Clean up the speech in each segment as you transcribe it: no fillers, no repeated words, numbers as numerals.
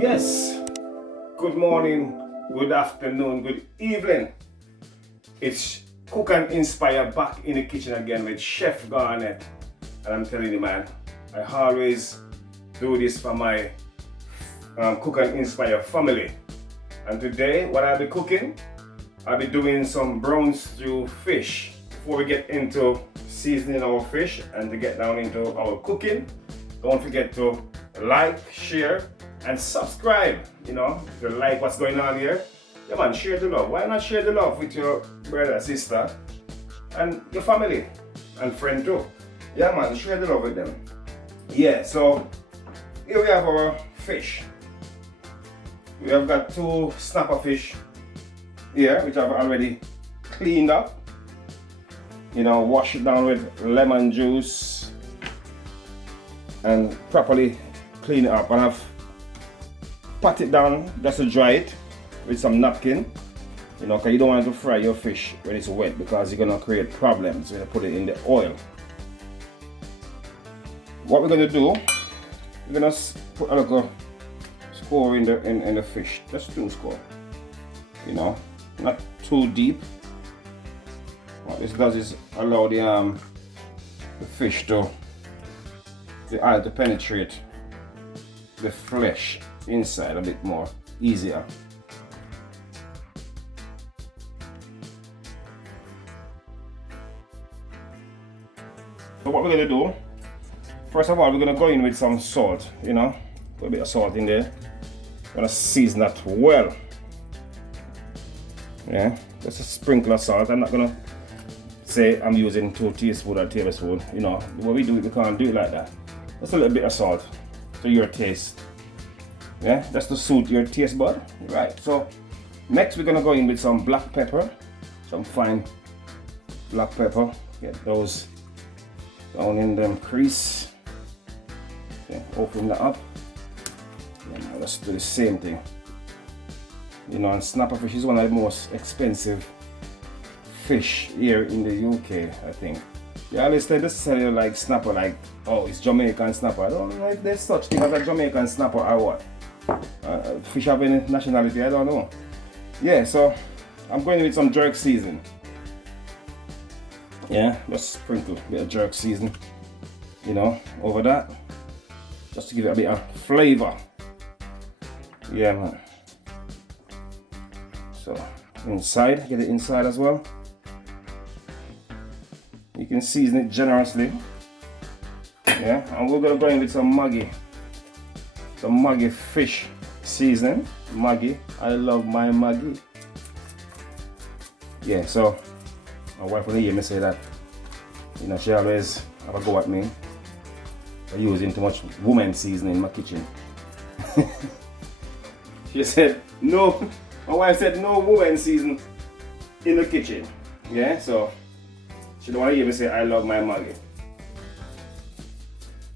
Yes, good morning, good afternoon, good evening. It's Cook and Inspire back in the kitchen again with Chef Garnet. And I'm telling you, man, I always do this for my Cook and Inspire family. And today, what I'll be cooking, I'll be doing some brown stew fish. Before we get into seasoning our fish and to get down into our cooking, don't forget to like, share, and subscribe. You know, if you like what's going on here, yeah man, share the love. Why not share the love with your brother, sister, and your family and friend too? Yeah man, share the love with them. Yeah, so here we have our fish. We have got two snapper fish here, which I've already cleaned up. You know, wash it down with lemon juice and properly clean it up. And I've pat it down just to dry it with some napkin. You know, because you don't want to fry your fish when it's wet, because you're gonna create problems when you put it in the oil. What we're gonna do, we're gonna put a little score in the fish, just 2 score. You know, not too deep. What this does is allow the fish the oil to penetrate the flesh inside a bit more easier. So what we're gonna do, first of all, we're gonna go in with some salt. You know, put a bit of salt in there. We're gonna season that well. Yeah, just a sprinkle of salt. I'm not gonna say I'm using 2 teaspoons or tablespoon. You know, what we do, we can't do it like that. Just a little bit of salt to your taste. Yeah, just to suit your taste bud. Right, so next we're gonna go in with some black pepper, some fine black pepper. Get those down in them crease. Okay, open that up. Yeah, let's do the same thing. You know, and snapper fish is one of the most expensive fish here in the UK, I think. Yeah, always tend to sell you like snapper, like, oh, it's Jamaican snapper. I don't know if there's such thing as a Jamaican snapper or what. Fish have any nationality, I don't know. Yeah, so I'm going with some jerk season. Yeah, just sprinkle a bit of jerk season, you know, over that, just to give it a bit of flavor. Yeah, man. So inside, get it inside as well. You can season it generously. Yeah, and we're gonna go in with some Maggi fish seasoning. Maggi, I love my Maggi. Yeah, so my wife will hear me say that. You know, she always have a go at me for using too much woman seasoning in my kitchen. She said no. My wife said no woman season in the kitchen. Yeah, so she don't want to hear me say I love my Maggi.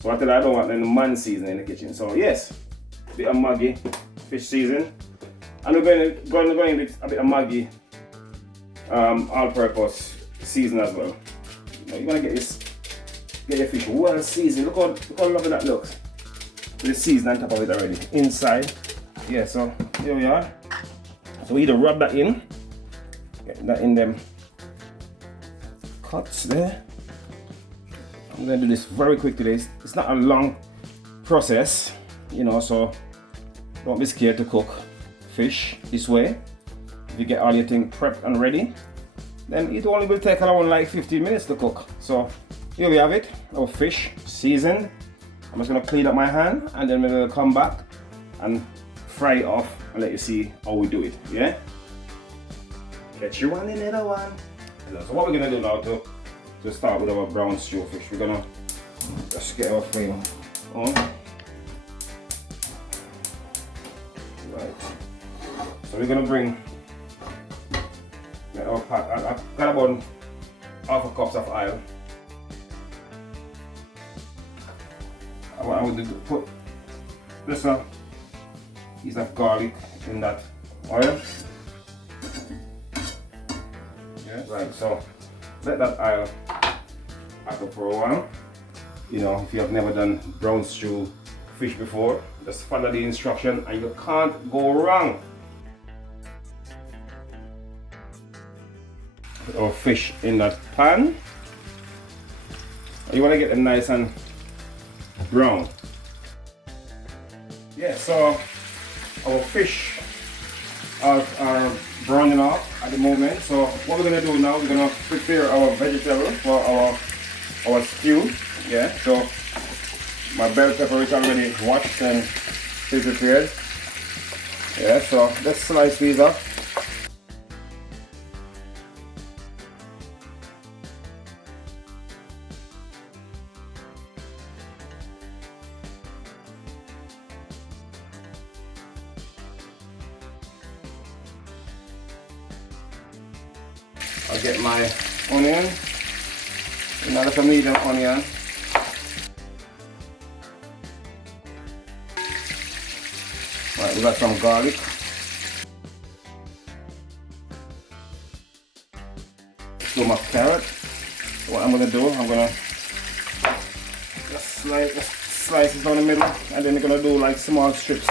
So I tell her I don't want any man season in the kitchen. So yes, a bit of Maggi fish season. And we're going to in with a bit of Maggi all-purpose season as well. You know, you're gonna get your fish well seasoned. Look how lovely that looks. With the season on top of it already. Inside. Yeah, so here we are. So we either rub that in, get that in them cuts there. I'm gonna do this very quickly. It's not a long process, you know, so don't be scared to cook fish this way. If you get all your things prepped and ready, then it only will take around like 15 minutes to cook. So here we have it, our fish seasoned. I'm just gonna clean up my hand and then we're gonna come back and fry it off and let you see how we do it. Yeah? Catch you on another one. So what we're gonna do now to start with our brown stew fish, we're gonna just get our flame on. Right. So we're gonna bring our pot. I've got about half a cup of oil. I would put this piece of garlic in that oil. Yeah. Right, so let that oil happen for a while. You know, if you have never done brown stew fish before, Just follow the instruction and you can't go wrong. Put our fish in that pan. You want to get them nice and brown. Yeah, so our fish are browning up at the moment. So what we're going to do now, we're going to prepare our vegetable for our stew. Yeah, so my bell pepper is already washed and prepared. Yeah, so let's slice these up. I'll get my onion, another medium onion. Right, we got some garlic. So my carrot. So what I'm gonna do, I'm gonna just slice it down the middle, and then I'm gonna do like small strips.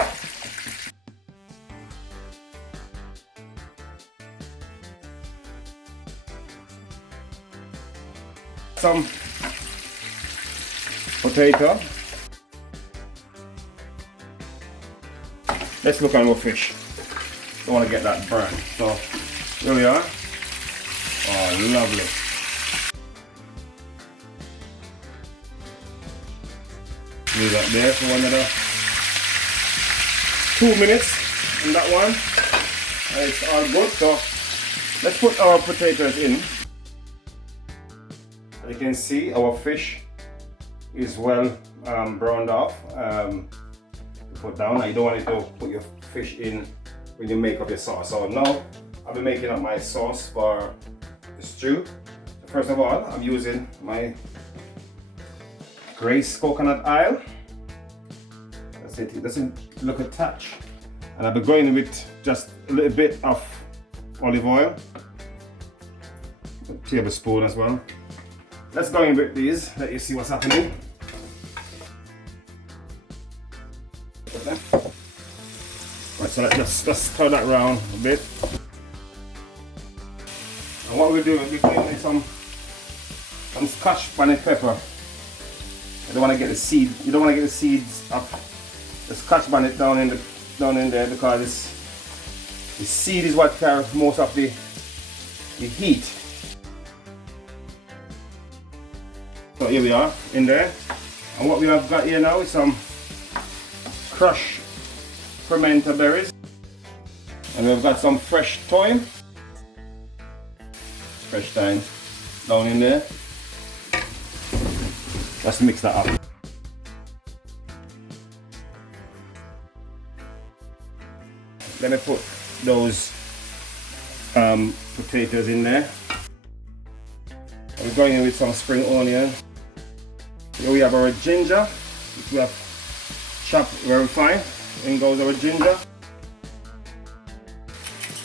Some potato. Let's look at our fish. Don't want to get that burnt. So here we are. Oh, lovely. Leave that there for another 2 minutes in that one. And it's all good. So let's put our potatoes in. You can see our fish is well browned off. Put down. You don't want to put your fish in when you make up your sauce. So now I'll be making up my sauce for the stew. First of all, I'm using my Grace coconut oil. That's it. It doesn't look a touch. And I'll be going with just a little bit of olive oil, a tablespoon as well. Let's go in with these, let you see what's happening. Right, so let's turn that around a bit. And what we're doing, we're putting in some scotch bonnet pepper. You don't want to get the seed. You don't want to get the seeds of the scotch bonnet down in there, because the seed is what carries most of the heat. So here we are in there, and what we have got here now is some crushed pimento berries, and we've got some fresh thyme down in there. Let's mix that up. Let me put those potatoes in there. We're going in with some spring onion. Here we have our ginger, which we have chopped very fine. In goes our ginger.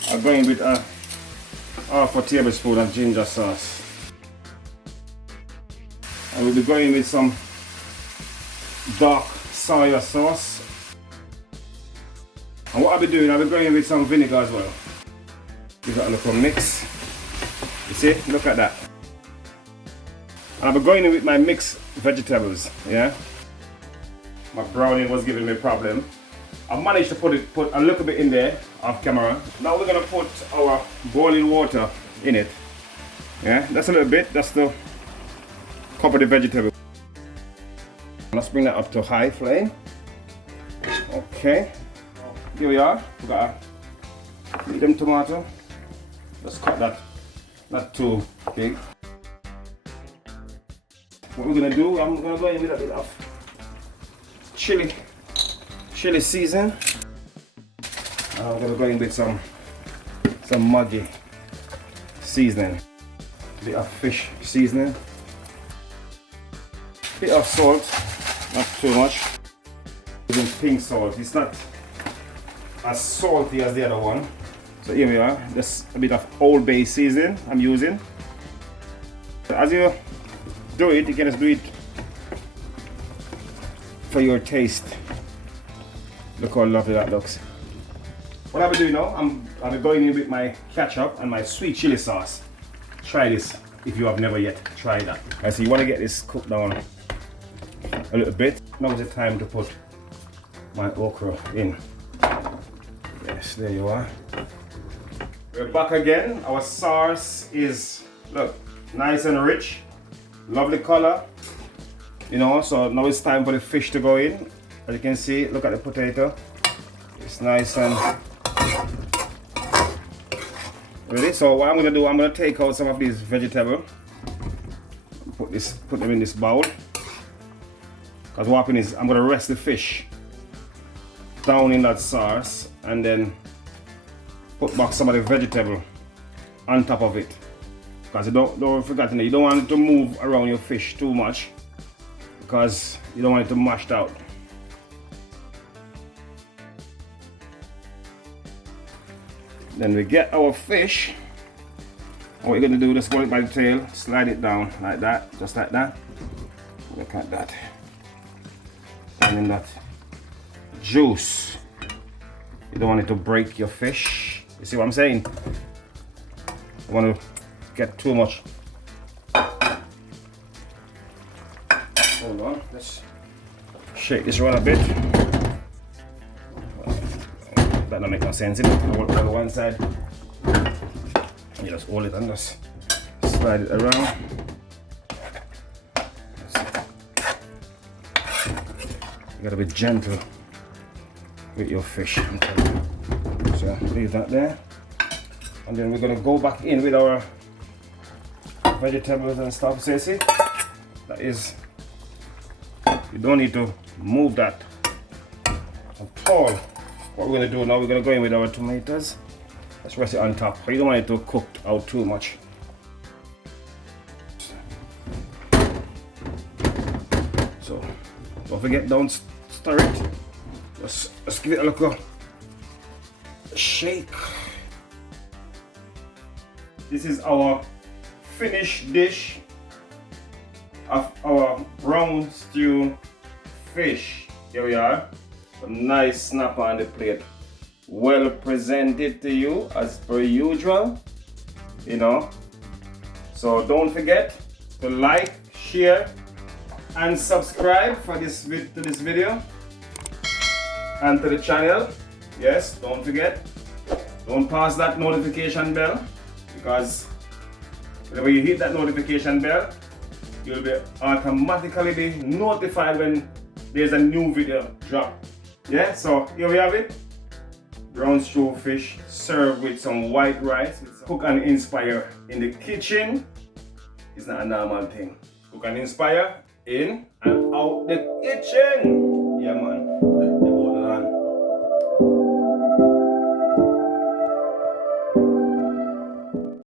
I'm going with half a tablespoon of ginger sauce. And we'll be going with some dark soy sauce. And what I'll be doing, I'll be going with some vinegar as well. Give that a little mix. You see, look at that. And I'll be going in with my mixed vegetables, yeah. My browning was giving me a problem. I managed to put a little bit in there off camera. Now we're gonna put our boiling water in it. Yeah, that's a little bit, that's to cover the vegetable. Let's bring that up to high flame. Okay, here we are. We got a medium tomato. Let's cut that not too big. What we're gonna do, I'm gonna go in with a bit of chili season. And I'm gonna go in with some Maggi seasoning, a bit of fish seasoning, a bit of salt, not too much. Using pink salt, it's not as salty as the other one. So here we are, just a bit of Old Bay seasoning I'm using. As you do it, you can just do it for your taste. Look how lovely that looks. What I'll be doing now, I'll be going in with my ketchup and my sweet chili sauce. Try this if you have never yet tried that. I see you want to get this cooked down a little bit. Now is the time to put my okra in. Yes, there you are. We're back again. Our sauce is, look, nice and rich. Lovely color. You know, so now it's time for the fish to go in. As you can see, look at the potato. It's nice and ready. So what I'm gonna do, I'm gonna take out some of these vegetables. Put them in this bowl. Because what happened is I'm gonna rest the fish down in that sauce and then put back some of the vegetable on top of it. Because you don't forget, you don't want it to move around your fish too much because you don't want it to mash out. Then we get our fish. And what you're going to do, just hold it by the tail, slide it down like that, just like that. Look at that. And in that juice. You don't want it to break your fish. You see what I'm saying? I want to get too much. Hold on, let's shake this around a bit. That don't make no sense, is it? Hold it on one side. You just hold it and just slide it around. You gotta be gentle with your fish, I'm telling you. So leave that there. And then we're gonna go back in with our vegetables and stuff. So you see, that is, you don't need to move that at all. What we're gonna do now, we're gonna go in with our tomatoes. Let's rest it on top. But you don't want it to cook out too much. So don't forget, don't stir it. Let's give it a little shake. This is our finished dish of our brown stew fish. Here we are. A nice snap on the plate. Well presented to you as per usual. You know. So don't forget to like, share, and subscribe for to this video and to the channel. Yes, don't forget. Don't pass that notification bell, because whenever you hit that notification bell, you'll be automatically be notified when there's a new video drop. Yeah, so here we have it. Brown stew fish served with some white rice. Cook and inspire in the kitchen. It's not a normal thing. Cook and inspire in and out the kitchen.